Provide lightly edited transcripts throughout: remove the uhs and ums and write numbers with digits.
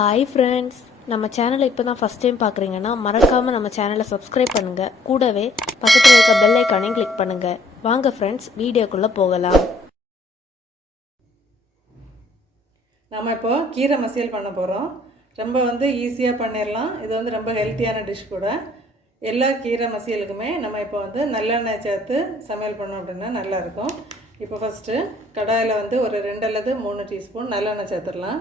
Hi friends, நம்ம சேனலை இப்போ தான் ஃபஸ்ட் டைம் பார்க்குறீங்கன்னா மறக்காமல் நம்ம சேனலை சப்ஸ்கிரைப் பண்ணுங்கள். கூடவே பக்கத்தில் இருக்க பெல் ஐக்கானையும் கிளிக் பண்ணுங்கள். வாங்க ஃப்ரெண்ட்ஸ், வீடியோக்குள்ளே போகலாம். நம்ம இப்போ கீரை மசியல் பண்ண போகிறோம். ரொம்ப ஈஸியாக பண்ணிடலாம். இது ரொம்ப ஹெல்த்தியான டிஷ் கூட. எல்லா கீரை மசியலுக்குமே நம்ம இப்போ நல்லெண்ணெய் சேர்த்து சமையல் பண்ணோம் அப்படின்னா நல்லாயிருக்கும். இப்போ ஃபஸ்ட்டு கடாயில் ஒரு 2 அல்லது 3 டீஸ்பூன் நல்லெண்ணெய் சேர்த்துடலாம்.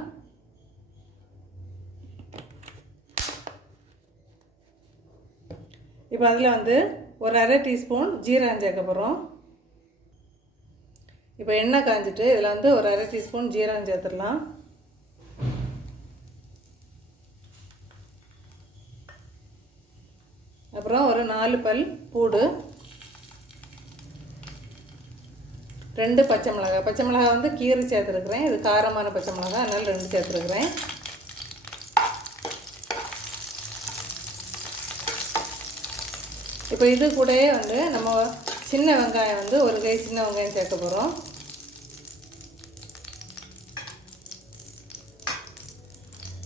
இப்போ அதில் ஒரு அரை டீஸ்பூன் ஜீரகம் சேர்க்க போகிறோம். இப்போ எண்ணெய் காஞ்சிட்டு இதில் ஒரு அரை டீஸ்பூன் ஜீரகம் சேர்த்துடலாம். அப்புறம் ஒரு 4 பல் பூடு, 2 பச்சை மிளகாய். பச்சை மிளகாய் கீரை சேர்த்துருக்குறேன். இது காரமான பச்சை மிளகாய், அதனால் 2 சேர்த்துருக்குறேன். இப்போ இது கூடயே நம்ம சின்ன வெங்காயம் ஒரு கை சின்ன வெங்காயம் சேர்க்க போகிறோம்.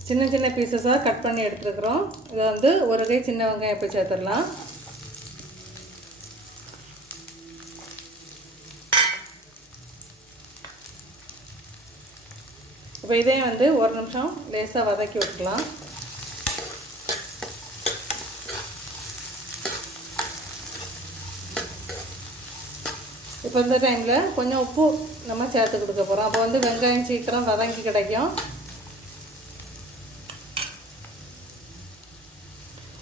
சின்ன சின்ன பீசஸாக கட் பண்ணி எடுத்துருக்குறோம். இதை ஒரு கை சின்ன வெங்காயம் இப்போ சேர்த்துடலாம். இப்போ இதையும் 1 நிமிஷம் லேசாக வதக்கி விட்டுக்கலாம். இப்போ இந்த டைமில் கொஞ்சம் உப்பு நம்ம சேர்த்து கொடுக்க போகிறோம். அப்போ வெங்காயம் சீக்கிரம் வதங்கி கிடைக்கும்.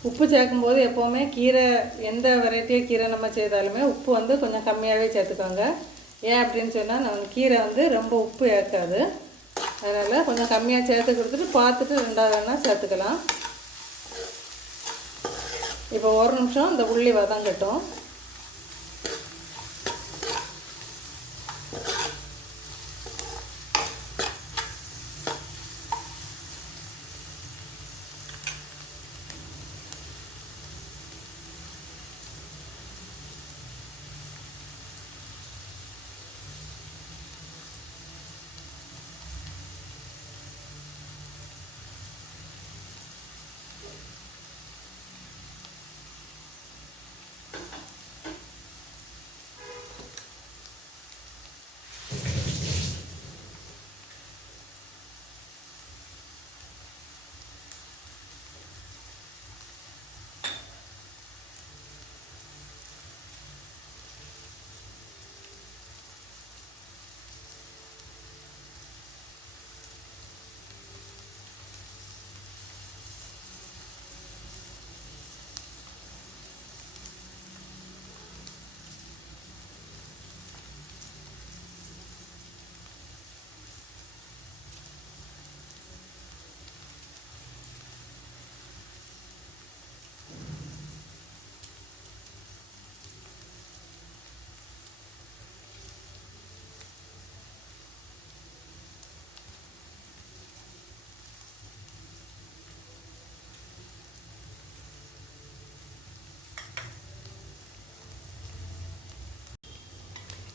உப்பு சேர்க்கும்போது எப்போவுமே கீரை, எந்த வெரைட்டியாக கீரை நம்ம செய்தாலுமே உப்பு கொஞ்சம் கம்மியாகவே சேர்த்துக்கோங்க. ஏன் அப்படின்னு சொன்னால் நம்ம கீரை ரொம்ப உப்பு ஏற்காது. அதனால் கொஞ்சம் கம்மியாக சேர்த்து கொடுத்துட்டு பார்த்துட்டு 2வது வேணால் சேர்த்துக்கலாம். இப்போ 1 நிமிஷம் இந்த உள்ளி வதங்கட்டும்.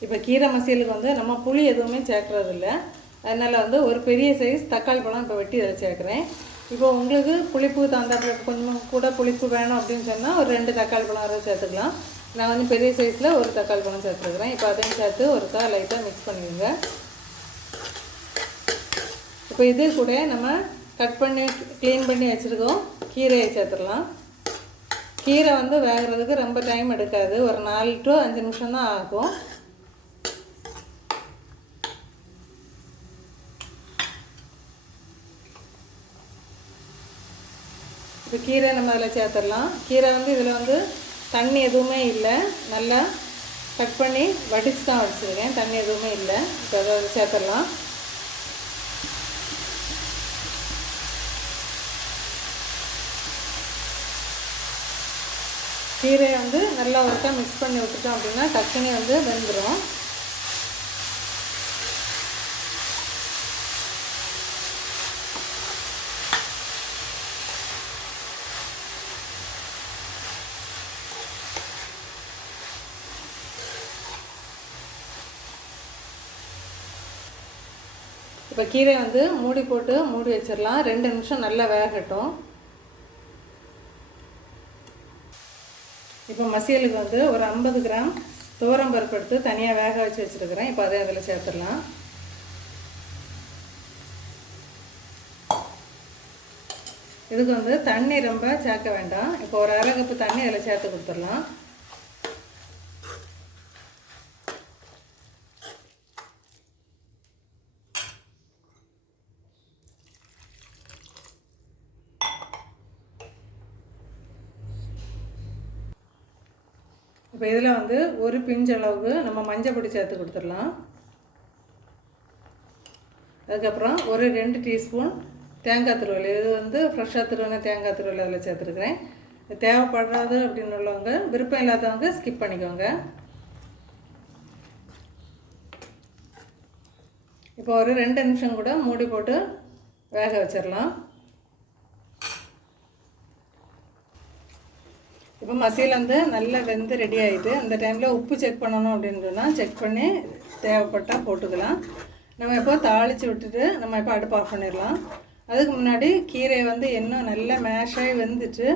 இப்போ கீரை மசியலுக்கு நம்ம புளி எதுவுமே சேர்க்குறதில்ல. அதனால் ஒரு பெரிய சைஸ் தக்காளி பழம் இப்போ வெட்டி இதில் சேர்க்குறேன். இப்போ உங்களுக்கு புளிப்பு தந்தாப்புல கொஞ்சம் கூட புளிப்பு வேணும் அப்படின்னு சொன்னால் ஒரு 2 தக்காளி பழம் வரை சேர்த்துக்கலாம். நான் பெரிய சைஸில் ஒரு தக்காளி பழம் சேர்த்துருக்குறேன். இப்போ அதையும் சேர்த்து ஒருக்கா லைட்டாக மிக்ஸ் பண்ணிடுங்க. இப்போ இது கூட நம்ம கட் பண்ணி க்ளீன் பண்ணி வச்சுருக்கோம் கீரையை சேர்த்துடலாம். கீரை வேகிறதுக்கு ரொம்ப டைம் எடுக்காது. ஒரு 4 to 5 நிமிஷம் தான் ஆகும். இப்போ கீரை நம்ம அதில் சேர்த்துடலாம். கீரை இதில் தண்ணி எதுவுமே இல்லை. நல்லா கட் பண்ணி வடித்து தான் வச்சுருக்கேன். தண்ணி எதுவுமே இல்லை. இப்போ அதை சேர்த்துடலாம். கீரையை நல்லா ஒருக்கா மிக்ஸ் பண்ணி விட்டுட்டோம் அப்படின்னா டக்குனி வெந்துடும். இப்போ கீரை வந்து மூடி போட்டு மூடி வச்சிடலாம். 2 நிமிஷம் நல்லா வேகட்டும். இப்போ மசியலுக்கு வந்து ஒரு 50 கிராம் துவரம் பருப்பு எடுத்து தனியாக வேக வச்சு வச்சுருக்கிறேன். இப்போ அதை அதில் சேர்த்துடலாம். இதுக்கு வந்து தண்ணி ரொம்ப சேர்க்க வேண்டாம். இப்போ ஒரு அரை கப்பு தண்ணி அதில் சேர்த்து கொடுத்துடலாம். இப்போ இதில் வந்து ஒரு பிஞ்ச் அளவுக்கு நம்ம மஞ்சள் பொடி சேர்த்து கொடுத்துடலாம். அதுக்கப்புறம் ஒரு 2 டீஸ்பூன் தேங்காய் துருவல், இது வந்து ஃப்ரெஷ்ஷாக துருவின தேங்காய் துருவல் அதில் சேர்த்துருக்குறேன். தேவைப்படாது அப்படின்னு உள்ளவங்க, விருப்பம் இல்லாதவங்க ஸ்கிப் பண்ணிக்கோங்க. இப்போ ஒரு 2 நிமிஷம் கூட மூடி போட்டு வேக வச்சிடலாம். இப்போ மசியல் வந்து நல்லா வெந்து ரெடி ஆகிட்டு, அந்த டைமில் உப்பு செக் பண்ணணும் அப்படின்னு சொன்னால் செக் பண்ணி தேவைப்பட்டால் போட்டுக்கலாம். நம்ம இப்போ தாளித்து விட்டுட்டு நம்ம இப்போ அடுப்பு ஆஃப் பண்ணிடலாம். அதுக்கு முன்னாடி கீரை வந்து இன்னும் நல்லா மேஷ் ஆகி வெந்துட்டு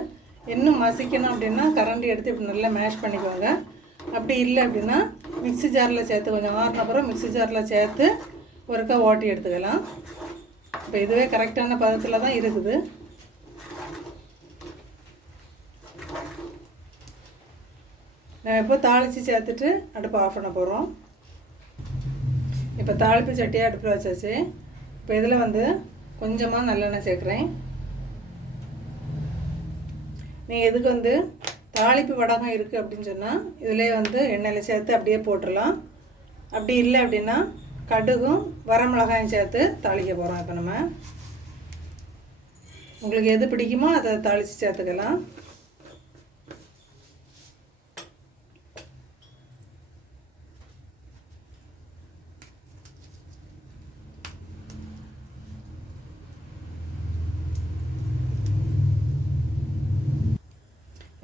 இன்னும் மசிக்கணும் அப்படின்னா கரண்டி எடுத்து இப்படி நல்லா மேஷ் பண்ணிக்கோங்க. அப்படி இல்லை அப்படின்னா மிக்ஸி ஜாரில் சேர்த்து கொஞ்சம் ஆறின அப்புறம் மிக்ஸி ஜாரில் சேர்த்து ஒருக்கா ஓட்டி எடுத்துக்கலாம். இப்போ இதுவே கரெக்டான பதத்தில் தான் இருக்குது. நம்ம இப்போ தாளித்து சேர்த்துட்டு அடுப்பு ஆஃப் பண்ண போகிறோம். இப்போ தாளிப்பு சட்டியாக அடுப்பில் வச்சாச்சு. இப்போ இதில் வந்து கொஞ்சமாக நல்லெண்ணெய் சேர்க்குறேன். நீங்கள் இதுக்கு வந்து தாளிப்பு வடகம் இருக்குது அப்படின்னு சொன்னால் இதிலே வந்து எண்ணெயில் சேர்த்து அப்படியே போட்டுடலாம். அப்படி இல்லை அப்படின்னா கடுகும் வரமிளகாயும் சேர்த்து தாளிக்க போகிறோம். இப்போ நம்ம உங்களுக்கு எது பிடிக்குமோ அதை தாளித்து சேர்த்துக்கலாம்.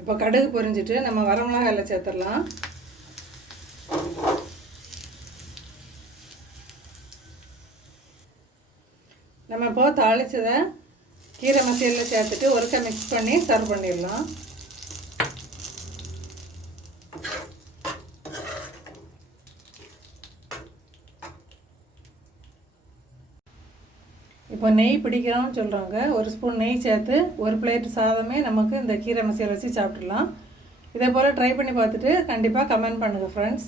இப்போ கடுகு பொரிஞ்சிட்டு நம்ம வரமிளகாயில் சேர்த்துடலாம். நம்ம இப்போ தாளிச்சதை கீரை மசியலில் சேர்த்துட்டு ஒருக்கா மிக்ஸ் பண்ணி சர்வ் பண்ணிடலாம். இப்போ நெய் பிடிக்கிறோம்னு சொல்கிறவங்க ஒரு ஸ்பூன் நெய் சேர்த்து ஒரு பிளேட் சாதமே நமக்கு இந்த கீரை மசியல் வச்சு சாப்பிட்றலாம். இதே போல் ட்ரை பண்ணி பார்த்துட்டு கண்டிப்பாக கமெண்ட் பண்ணுங்கள் ஃப்ரெண்ட்ஸ்.